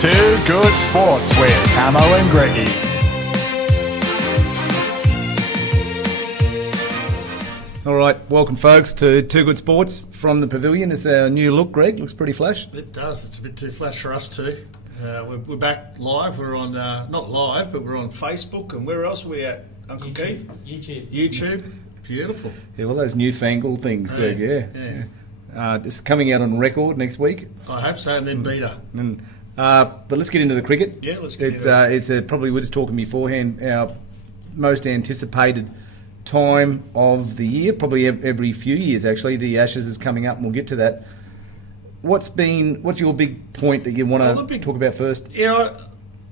Too Good Sports with Hamo and Greggy. All right, welcome folks to Too Good Sports from the Pavilion. It's our new look, Greg. Looks pretty flash. It does. It's a bit too flash for us too. We're back live. We're on, not live, but we're on Facebook. And where else are we at, Uncle Keith? YouTube. Beautiful. Yeah, all those newfangled things, Greg, yeah. It's coming out on record next week. I hope so, and then beta. But let's get into the cricket. Yeah, let's get into it. It's probably, we were just talking beforehand, our most anticipated time of the year, probably every few years actually. The Ashes is coming up and we'll get to that. What's your big point that you want to talk about first? Yeah,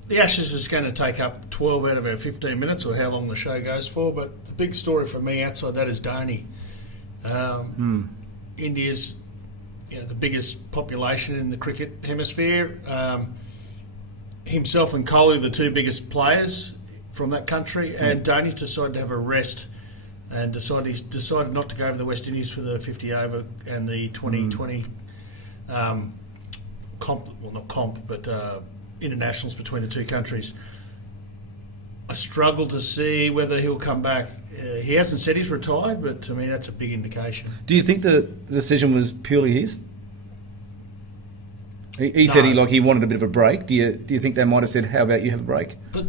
the Ashes is going to take up 12 out of our 15 minutes or how long the show goes for, but the big story for me outside that is Dhoni. India's the biggest population in the cricket hemisphere. Himself and Kohli, the two biggest players from that country, and Dhoni's decided to have a rest and he's decided not to go over the West Indies for the 50 over and the 2020 internationals between the two countries. I struggle to see whether he'll come back. He hasn't said he's retired, but to me that's a big indication. Do you think the decision was purely his? He said he wanted a bit of a break. Do you think they might have said, how about you have a break? But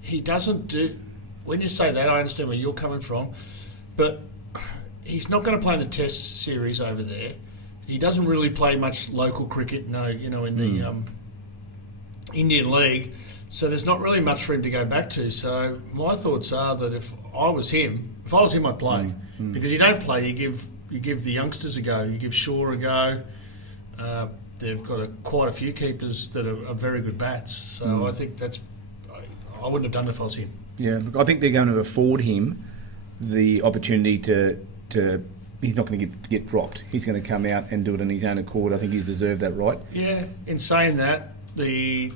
he doesn't do... When you say that, I understand where you're coming from, but he's not going to play in the Test series over there. He doesn't really play much local cricket, in the Indian League, so there's not really much for him to go back to. So my thoughts are that if I was him, I'd play because you don't play. You give the youngsters a go. You give Shaw a go. They've got quite a few keepers that are very good bats. So I think I wouldn't have done it if I was him. Yeah, look, I think they're going to afford him the opportunity to he's not going to get dropped. He's going to come out and do it on his own accord. I think he's deserved that right. Yeah, in saying that, the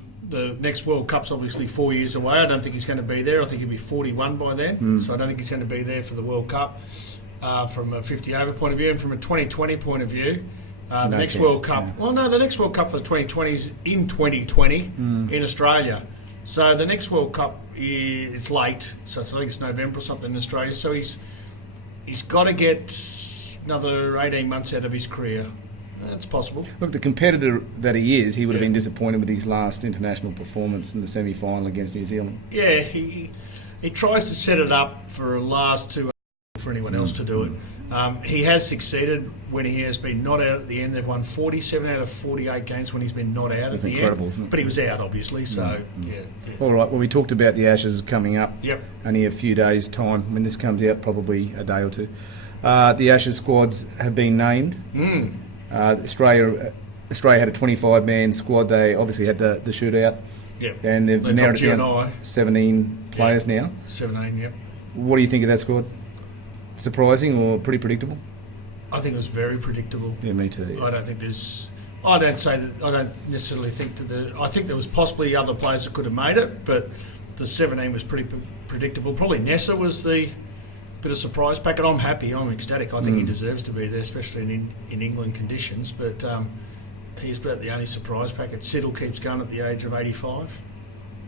next World Cup's obviously 4 years away. I don't think he's going to be there. I think he'll be 41 by then. So I don't think he's going to be there for the World Cup from a 50 over point of view. And from a 2020 point of view, the next World Cup... Yeah. Well, no, the next World Cup for the 2020 is in 2020 in Australia. So the next World Cup, it's late. So I think it's November or something in Australia. So he's got to get another 18 months out of his career. That's possible. Look, the competitor that he is, he would have been disappointed with his last international performance in the semi-final against New Zealand. Yeah, he tries to set it up for a last two for anyone else to do it. He has succeeded when he has been not out at the end. They've won 47 out of 48 games when he's been not out at the end. Incredible, isn't it? But he was out, obviously, so, yeah. All right, well, we talked about the Ashes coming up. Yep. Only a few days' time. When this comes out, probably a day or two. The Ashes squads have been named. Australia had a 25-man squad. They obviously had the shootout. Yep. And they've narrowed it down 17 players now. 17, yep. What do you think of that squad? Surprising or pretty predictable? I think it was very predictable. Yeah, me too. Yeah. I don't necessarily think that I think there was possibly other players that could have made it, but the 17 was pretty predictable. Probably Nessa was the bit of surprise packet. I'm happy. I'm ecstatic. I think he deserves to be there, especially in England conditions. But he's about the only surprise packet. Siddle keeps going at the age of 85.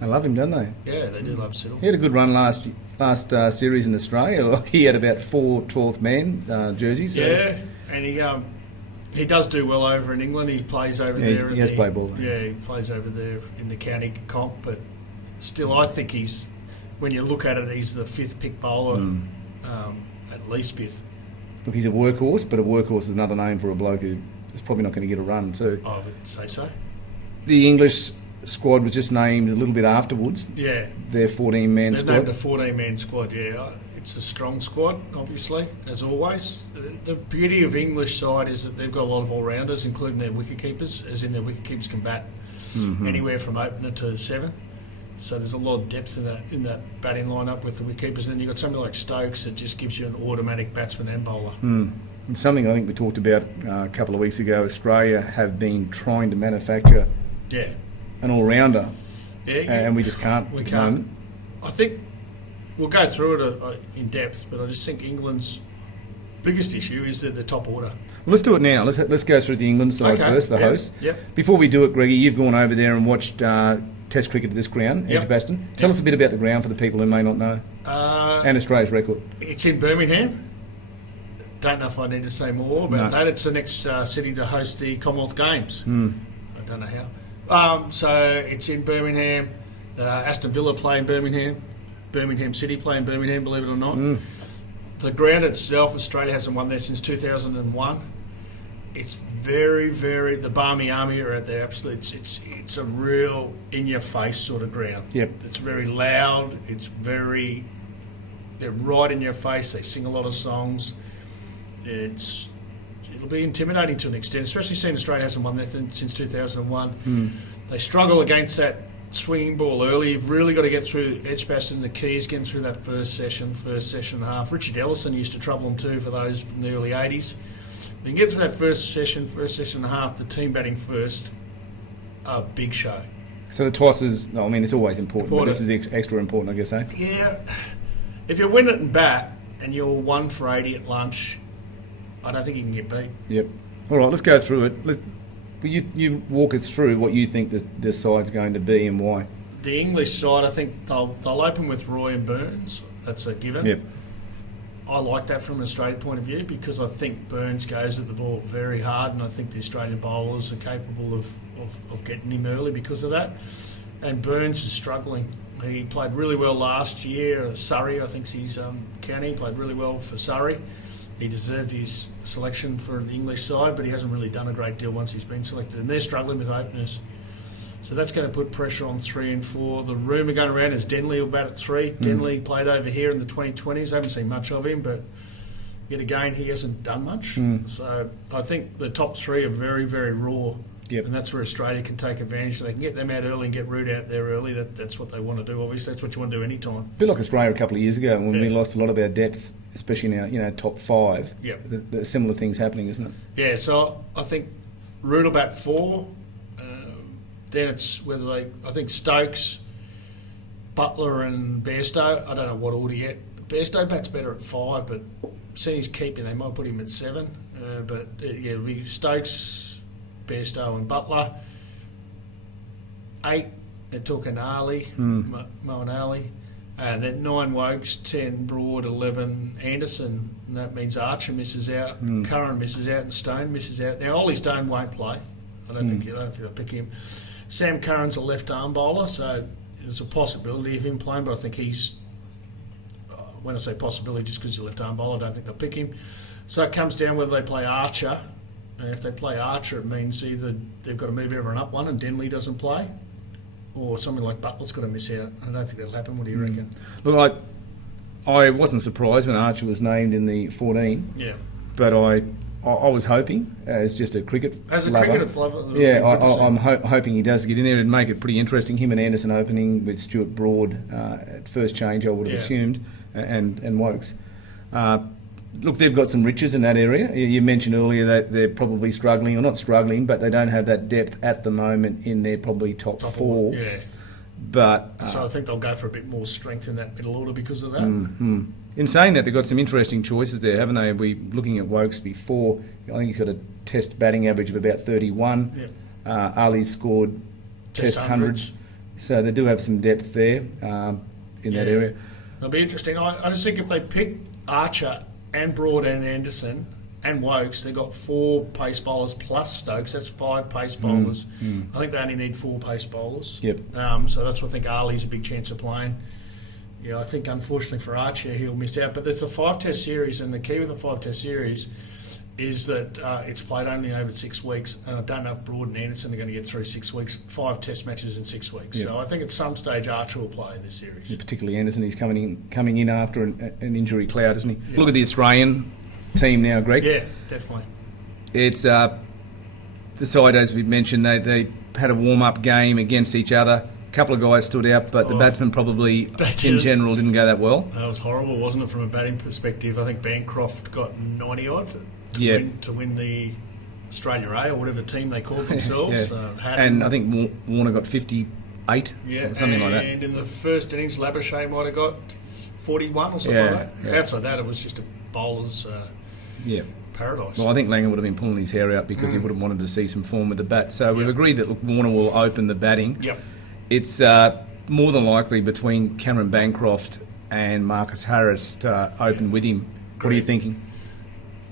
They love him, don't they? Yeah, they do love Siddle. He had a good run last series in Australia. He had about 4 12th man jerseys. So. Yeah, and he does do well over in England. He plays over there. He has played ball. Yeah, he plays over there in the county comp. But still, I think when you look at it, he's the 5th pick bowler, at least 5th. Look, he's a workhorse, but a workhorse is another name for a bloke who is probably not going to get a run too. I would say so. The English squad was just named a little bit afterwards. Yeah. Their 14-man squad. They've named a 14-man squad, yeah. It's a strong squad, obviously, as always. The beauty of English side is that they've got a lot of all-rounders, including their wicket-keepers, as in their wicket-keepers can bat anywhere from opener to 7. So there's a lot of depth in that batting lineup with the wicket-keepers. Then you've got somebody like Stokes that just gives you an automatic batsman and bowler. And something I think we talked about a couple of weeks ago, Australia have been trying to manufacture an all-rounder, and we just can't. We can't. I think we'll go through it in depth, but I just think England's biggest issue is that the top order. let's do it now. Let's go through the England side Okay, first, the yeah, hosts. yep. Before we do it, Greggy, you've gone over there and watched Test cricket at this ground, Yep. Edgbaston. Tell us a bit about the ground for the people who may not know, and Australia's record. It's in Birmingham. Don't know if I need to say more about that. It's the next city to host the Commonwealth Games. I don't know how. So it's in Birmingham. Aston Villa play in Birmingham. Birmingham City play in Birmingham, believe it or not. The ground itself, Australia hasn't won there since 2001. It's very, very, the Barmy Army are at their absolute, it's a real in-your-face sort of ground. Yep. It's very loud. They're right in your face. They sing a lot of songs. It'll be intimidating to an extent, especially seeing Australia hasn't won there since 2001. They struggle against that swinging ball early. You've really got to get through Edgbaston. The key is getting through that first session and a half. Richard Ellison used to trouble them too for those in the early 80s. If you can get through that first session and a half, the team batting first, a big show. So the toss is, no, I mean, it's always important, but this is extra important, I guess, eh? Yeah. If you win it and bat and you're 1 for 80 at lunch, I don't think you can get beat. Yep. All right, let's go through it. You walk us through what you think the side's going to be and why. The English side, I think they'll open with Roy and Burns. That's a given. Yep. I like that from an Australian point of view because I think Burns goes at the ball very hard, and I think the Australian bowlers are capable of getting him early because of that. And Burns is struggling. He played really well last year. Surrey, I think he's county, played really well for Surrey. He deserved his selection for the English side, but he hasn't really done a great deal once he's been selected. And they're struggling with openers. So that's going to put pressure on 3 and 4. The rumour going around is Denley will bat at 3. Denley played over here in the 2020s. I haven't seen much of him, but yet again, he hasn't done much. So I think the top 3 are very, very raw. Yep. And that's where Australia can take advantage. They can get them out early and get Root out there early. That's what they want to do, obviously. That's what you want to do any time. A bit like Australia a couple of years ago when we lost a lot of our depth, especially in our top 5. Yep. The similar things happening, isn't it? Yeah, so I think Root will bat 4. Then it's I think Stokes, Butler and Bairstow. I don't know what order yet. Bairstow bats better at 5, but seeing he's keeping, they might put him at 7. It'll be Stokes, Bairstow and Butler. 8, they're talking Ali, Mo and Ali. And then 9 Wokes, 10 Broad, 11 Anderson. And that means Archer misses out, Curran misses out, and Stone misses out. Now, Ollie Stone won't play. I don't think they'll pick him. Sam Curran's a left arm bowler, so there's a possibility of him playing, but I think he's, when I say possibility, just because he's a left arm bowler, I don't think they'll pick him. So it comes down whether they play Archer, and if they play Archer, it means either they've got to move everyone up one and Denley doesn't play, or something like Butler's got to miss out. I don't think that'll happen. What do you reckon? Look, I wasn't surprised when Archer was named in the 14. Yeah. But I was hoping, as just a cricket lover. Yeah, I'm hoping he does get in there and make it pretty interesting. Him and Anderson opening with Stuart Broad at first change, I would have assumed, and Wokes. Look, they've got some riches in that area. You mentioned earlier that they're probably struggling, or not struggling, but they don't have that depth at the moment in their probably top 4. Yeah. But so I think they'll go for a bit more strength in that middle order because of that. In saying that, they've got some interesting choices there, haven't they? We looking at Wokes before. I think he's got a Test batting average of about 31. Yep. Ali's scored Test hundreds, so they do have some depth there in that area. It'll be interesting. I just think if they pick Archer and Broad and Anderson and Wokes, they've got 4 pace bowlers plus Stokes. That's 5 pace bowlers. I think they only need 4 pace bowlers. Yep. So that's what I think Ali's a big chance of playing. Yeah, I think unfortunately for Archer, he'll miss out. But there's a 5-test series, and the key with the 5-test series is that it's played only over 6 weeks. And I don't know if Broad and Anderson are going to get through 6 weeks, 5 test matches in 6 weeks. Yep. So I think at some stage Archer will play in this series. Yeah, particularly Anderson, he's coming in after an injury cloud, isn't he? Yep. Look at the Australian team now, Greg. Yeah, definitely. It's the side, as we mentioned, they had a warm-up game against each other. A couple of guys stood out, but the batsmen probably, in general, didn't go that well. That was horrible, wasn't it, from a batting perspective? I think Bancroft got 90-odd to win the Australia A, or whatever team they called themselves. And I think Warner got 58, or something like that. And in the first innings, Labuschagne might have got 41 or something like that. Yeah. Outside that, it was just a bowler's paradise. Well, I think Langer would have been pulling his hair out because he would have wanted to see some form with the bat. So we've agreed that Warner will open the batting. Yep. It's more than likely between Cameron Bancroft and Marcus Harris to open with him. What are you thinking?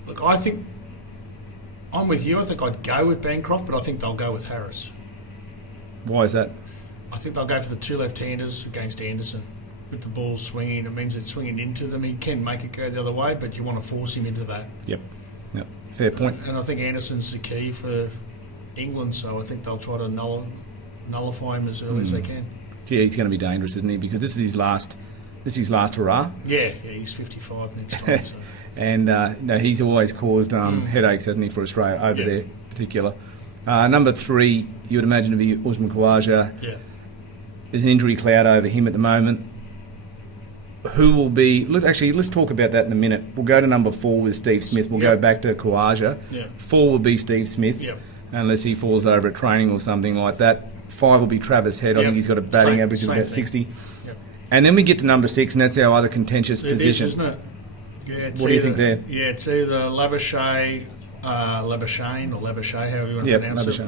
Look, I think I'm with you. I think I'd go with Bancroft, but I think they'll go with Harris. Why is that? I think they'll go for the two left-handers against Anderson. With the ball swinging, it means it's swinging into them. He can make it go the other way, but you want to force him into that. Yep. Fair point. And I think Anderson's the key for England, so I think they'll try to nullify him as early as they can. Yeah, he's going to be dangerous, isn't he? Because this is his last hurrah. Yeah, he's 55 next time. So. And no, he's always caused headaches, hasn't he, for Australia over there in particular. Number 3, you would imagine to be Usman Khawaja. Yeah. There's an injury cloud over him at the moment. Who will be... let's talk about that in a minute. We'll go to number 4 with Steve Smith. We'll go back to Khawaja. Yeah. 4 will be Steve Smith, unless he falls over at training or something like that. 5 will be Travis Head. I think he's got a batting average of about 60. Yep. And then we get to number 6, and that's our other contentious position. It is, isn't it? Yeah, what do you think there? Yeah, it's either Labuschagne, however you want to pronounce it.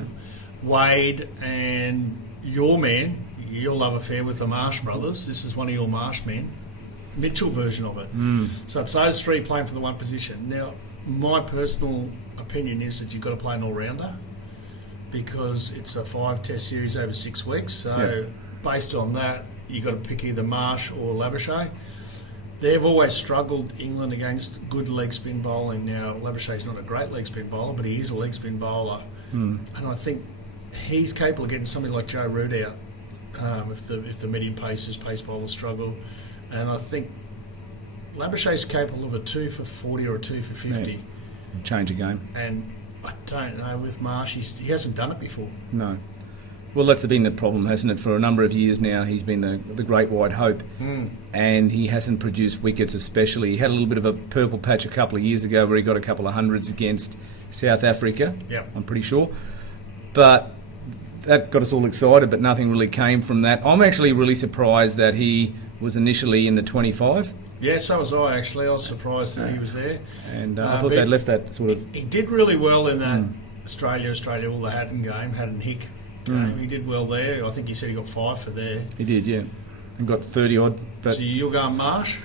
Wade and your man, your love affair with the Marsh brothers. This is one of your Marsh men. Mitchell version of it. So it's those 3 playing for the one position. Now, my personal opinion is that you've got to play an all-rounder because it's a 5-test series over 6 weeks. So based on that, you've got to pick either Marsh or Labuschagne. They've always struggled, England, against good leg spin bowling. Now, Labuschagne's not a great leg spin bowler, but he is a leg spin bowler. And I think he's capable of getting somebody like Joe Root out if the medium pace bowlers struggle. And I think Labuschagne's capable of a 2 for 40 or a 2 for 50. Yeah. Change a game. And I don't know, with Marsh, he hasn't done it before. No. Well, that's been the problem, hasn't it? For a number of years now, he's been the great white hope, and he hasn't produced wickets especially. He had a little bit of a purple patch a couple of years ago where he got a couple of hundreds against South Africa, I'm pretty sure. But that got us all excited, but nothing really came from that. I'm actually really surprised that he was initially in the 25. Yeah, so was I, actually. I was surprised that he was there. And I thought they left that sort of... He did really well in that Australia, all the Haddon game, Haddon-Hick game. He did well there. I think you said he got 5 for there. He did, yeah. And got 30-odd. But so you're going Marsh?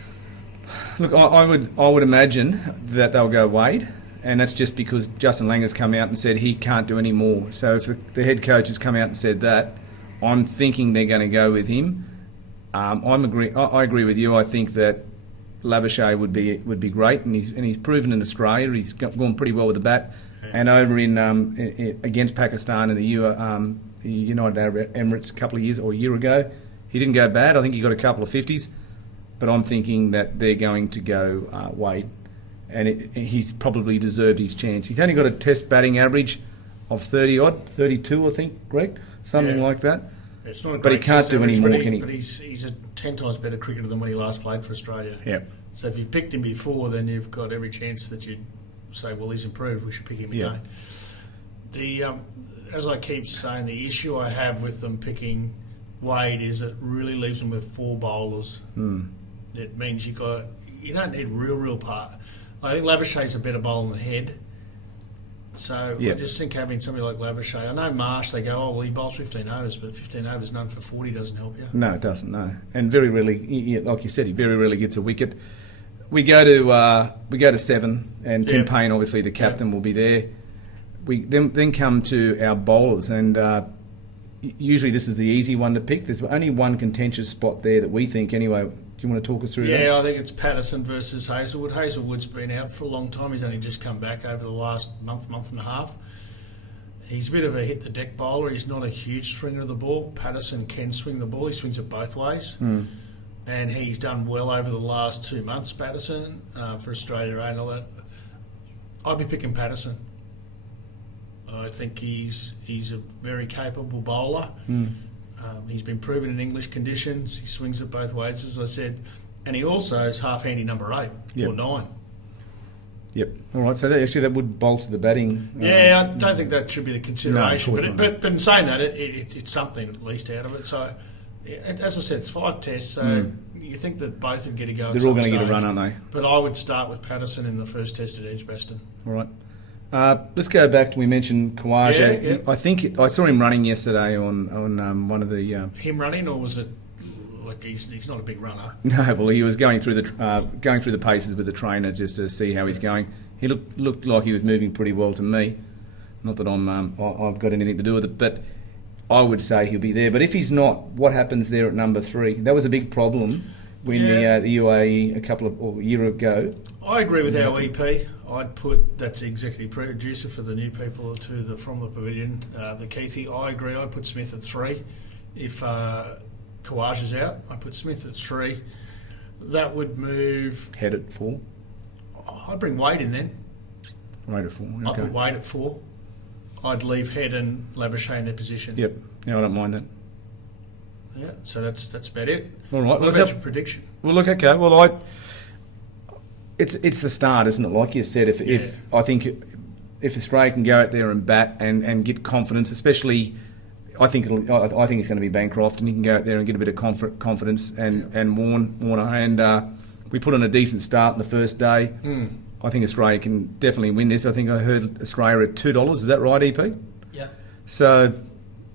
Look, I would imagine that they'll go Wade, and that's just because Justin Langer's come out and said he can't do any more. So if the head coach has come out and said that, I'm thinking they're going to go with him. I agree with you. I think that Labuschagne would be great, and he's proven in Australia. He's gone pretty well with the bat, and over in against Pakistan in the United Arab Emirates a year ago, he didn't go bad. I think he got a couple of 50s, but I'm thinking that they're going to go Wade, and he's probably deserved his chance. He's only got a Test batting average of 32, I think, Greg, something like that. It's not a but he can't do any more, can he? But he's a 10 times better cricketer than when he last played for Australia. Yep. So if you picked him before, then you've got every chance that you'd say, well, he's improved, we should pick him again. As I keep saying, the issue I have with them picking Wade is it really leaves them with 4 bowlers. It means you don't need real part. I think Labuschagne's a better bowler than Head. So I just think having somebody like Labuschagne, I know Marsh, they go, oh, well, he bowls 15 overs, but 15 overs, none for 40 doesn't help you. No, it doesn't, no. And very rarely, like you said, he very rarely gets a wicket. We go to 7, and Tim Payne, obviously the captain, will be there. We then come to our bowlers, and usually this is the easy one to pick. There's only one contentious spot there that we think, anyway. Do you want to talk us through that? Yeah, I think it's Patterson versus Hazelwood. Hazelwood's been out for a long time. He's only just come back over the last month and a half. He's a bit of a hit-the-deck bowler. He's not a huge swinger of the ball. Patterson can swing the ball. He swings it both ways. And he's done well over the last 2 months, Patterson, for Australia and all that. I'd be picking Patterson. I think he's a very capable bowler. He's been proven in English conditions. He swings it both ways, as I said. And he also is half-handy number 8 or 9. Yep. All right, so that would bolster the batting. Yeah, I don't think that should be the consideration. No, but in saying that, it's something at least out of it. So Yeah, as I said, it's 5 tests, so you think that both would get a go. They're all going to get a run, aren't they? But I would start with Patterson in the first test at Edgbaston. All right. Let's go back to, we mentioned Kawaja. Yeah. I think I saw him running yesterday on one of the... Him running, or was it like he's not a big runner? No, well, he was going through the paces with the trainer just to see how he's going. He looked like he was moving pretty well to me. Not that I've got anything to do with it, but I would say he'll be there. But if he's not, what happens there at number 3? That was a big problem when the UAE a year ago. I agree with our EP. I'd put, that's the executive producer for the new people from the pavilion, the Keithy. I agree. I'd put Smith at 3. If Kawaja's out, I'd put Smith at 3. That would move Head at 4. I'd bring Wade in then. Wade at 4. Okay. I'd put Wade at 4. I'd leave Head and Labuschagne in their position. Yep. Yeah, I don't mind that. Yeah, so that's about it. All right. What about your prediction? Well, look, okay. Well, it's the start, isn't it? Like you said, if I think if Australia can go out there and bat and get confidence, especially, I think it's going to be Bancroft, and he can go out there and get a bit of confidence and Warner, and we put on a decent start in the first day. I think Australia can definitely win this. I think I heard Australia at $2. Is that right, EP? Yeah. So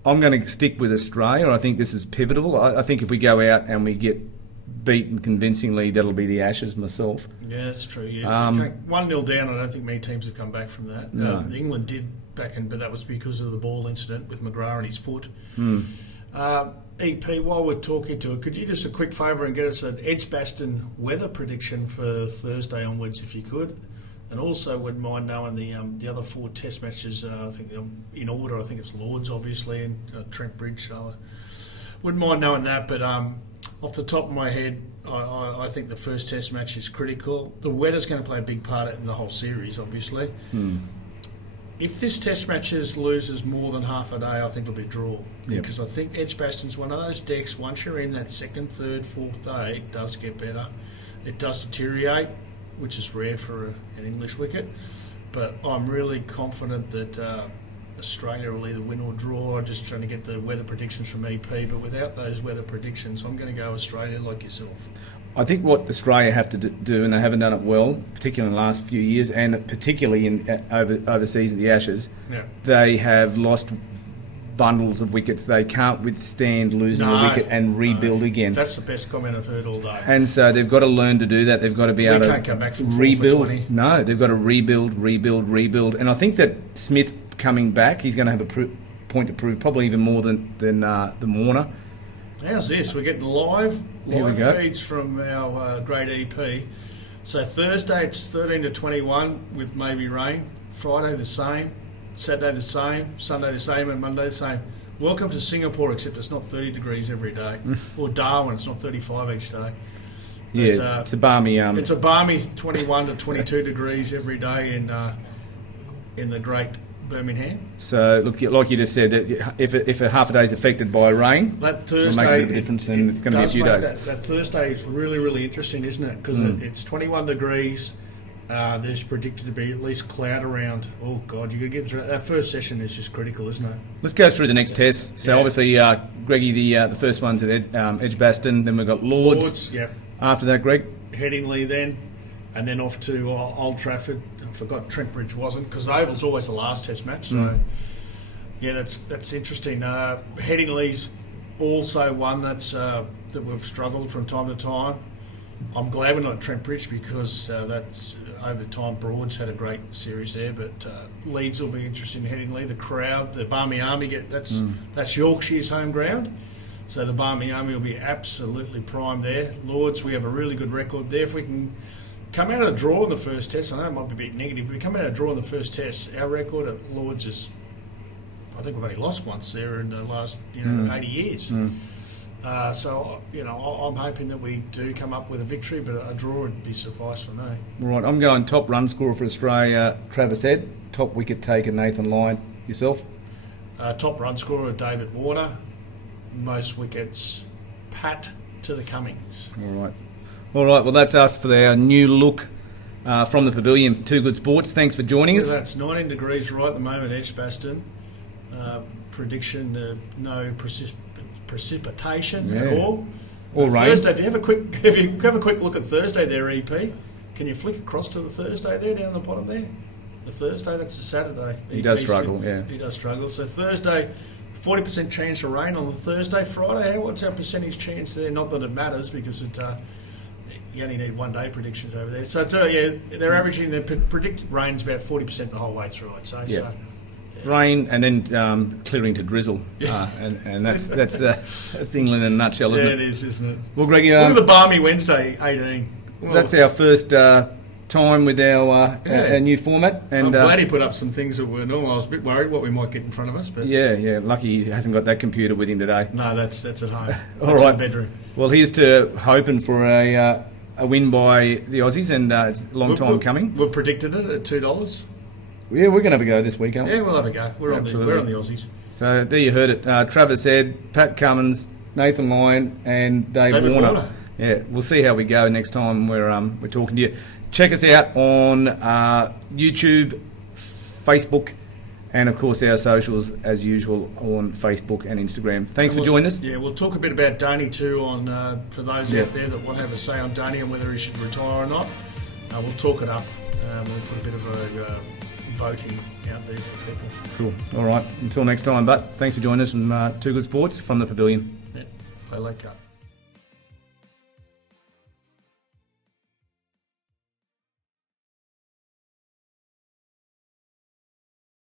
I'm going to stick with Australia. I think this is pivotal. I think if we go out and we get beaten convincingly, that'll be the Ashes myself. Yeah, that's true. Yeah. 1-0 down, I don't think many teams have come back from that. No. England did back in, but that was because of the ball incident with McGrath and his foot. EP, while we're talking to it, could you do us a quick favour and get us an Edgbaston weather prediction for Thursday onwards, if you could? And also wouldn't mind knowing the other 4 test matches, I think in order. I think it's Lords, obviously, and Trent Bridge. So wouldn't mind knowing that, but off the top of my head, I think the first test match is critical. The weather's going to play a big part in the whole series, obviously. If this test matches loses more than half a day, I think it'll be a draw. Yep. Because I think Edgbaston's one of those decks, once you're in that second, third, fourth day, it does get better. It does deteriorate, which is rare for an English wicket. But I'm really confident that Australia will either win or draw. I'm just trying to get the weather predictions from EP, but without those weather predictions, I'm going to go Australia like yourself. I think what Australia have to do, and they haven't done it well, particularly in the last few years, and particularly in overseas in the Ashes, they have lost bundles of wickets. They can't withstand losing a wicket and rebuild again. That's the best comment I've heard all day. And so they've got to learn to do that. They've got to be able to can't come back from rebuild. 4 for 20. No, they've got to rebuild. And I think that Smith coming back, he's going to have a point to prove, probably even more than Warner. How's this? We're getting live feeds from our great EP. So Thursday it's 13 to 21 with maybe rain. Friday the same. Saturday the same. Sunday the same, and Monday the same. Welcome to Singapore, except it's not 30 degrees every day. Or Darwin, it's not 35 each day. Yeah, it's a balmy. It's a balmy 21 to 22 degrees every day in the great Birmingham. So, look, like you just said, that if a half a day is affected by rain, that Thursday will make a bit of a difference, and it's going to be a few days. That Thursday is really, really interesting, isn't it? Because it's 21 degrees. There's predicted to be at least cloud around. Oh, God, you've got to get through that first session is just critical, isn't it? Let's go through the next test. So, obviously, Greggy, the first one's at Edgbaston. Then we've got Lords. Yep. After that, Greg? Headingley then. And then off to Old Trafford. I forgot Trent Bridge wasn't, because the Oval's always the last test match. So, yeah, that's interesting. Headingley's also one that we've struggled from time to time. I'm glad we're not at Trent Bridge, because that's over time. Broad's had a great series there, but Leeds will be interesting. Headingley, the crowd, the Barmy Army that's Yorkshire's home ground, so the Barmy Army will be absolutely primed there. Lords, we have a really good record there. If we can come out of a draw in the first test, I know it might be a bit negative, but we come out of a draw in the first test, our record at Lords is, I think we've only lost once there in the last 80 years. So, I'm hoping that we do come up with a victory, but a draw would be suffice for me. Right, I'm going top run scorer for Australia, Travis Head. Top wicket taker, Nathan Lyon. Yourself? Top run scorer, David Warner. Most wickets, Pat to the Cummings. All right, well, that's us for our new look from the pavilion. Too Good Sports, thanks for joining us. That's 19 degrees right at the moment, Edgbaston. Prediction, no precipitation Yeah. at all. Or rain. Thursday, if you have a quick look at Thursday there, EP, can you flick across to the Thursday there down the bottom there? The Thursday, that's the Saturday. He does EP's struggle, yeah. He does struggle. So Thursday, 40% chance of rain on the Thursday. Friday, what's our percentage chance there? Not that it matters because it, you only need 1 day predictions over there. So they're averaging, their predicted rain's about 40% the whole way through, I'd say. Yeah. So, Rain and then clearing to drizzle, and that's England in a nutshell, isn't it? it is, isn't it? Well, Greggy, Look at the balmy Wednesday, 18. Well, that's our first time with our new format, and I'm glad he put up some things that were normal. I was a bit worried what we might get in front of us, but lucky he hasn't got that computer with him today. no, that's at home. All That's right. in the bedroom. Well, here's to hoping for a win by the Aussies, and it's a long time coming. We've predicted it at $2. Yeah, we're going to have a go this week, aren't we? Yeah, we'll have a go. We're on the Aussies. So there you heard it. Travis Ed, Pat Cummins, Nathan Lyon, and David Warner. Yeah, we'll see how we go next time we're talking to you. Check us out on YouTube, Facebook, and of course our socials as usual on Facebook and Instagram. Thanks for joining us. Yeah, we'll talk a bit about Dhoni too on for those out there that want to have a say on Dhoni and whether he should retire or not. We'll talk it up. We'll put a bit of a voting out there for people. Cool. All right. Until next time, but thanks for joining us from Two Good Sports from the Pavilion. Yeah, play late cut.